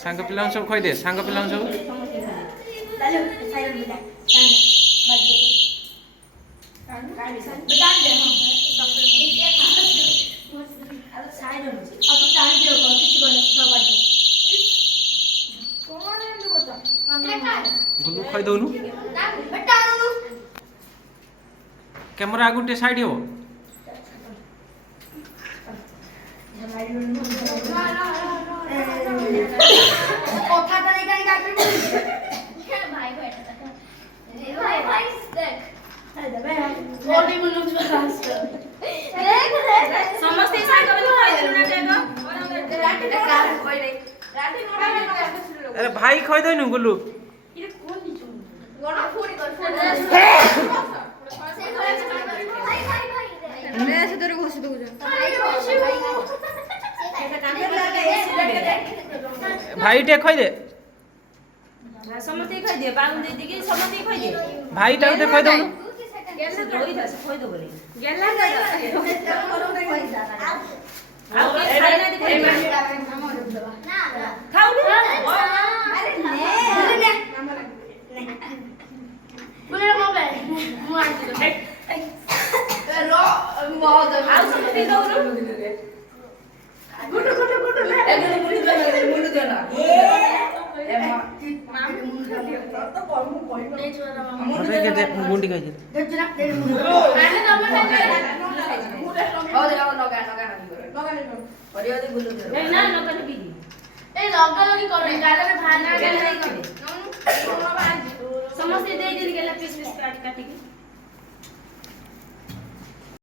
ସାଙ୍ଗ ପିଲାଙ୍କୁ ସବୁ କହିଦେ ସାଙ୍ଗ ପିଲାଙ୍କୁ ସବୁ। ଗୁଲୁ କହିଦଉନୁ କ୍ୟାମେରା ଆଗକୁ ଟିକେ ସାଇଡ୍ ହବ। अरे भाई କହିଦଉନୁ ଗୁଲୁ। भाई टे खोई दे समते खोई दे बागु दे दिके समते खोई दे भाई टा दे खोई दो कैसे दोई बस खोई दो बोले गेला जा आ खाई ना दे ना खाऊ नु अरे ने बोले मोबाइल मु आ रो बहुत आ समते दो रो गुटु गुटु गुटु ले मुंडु देना गुंडी खाई समस्ते दे दिन गेला पीस पीस काट काट के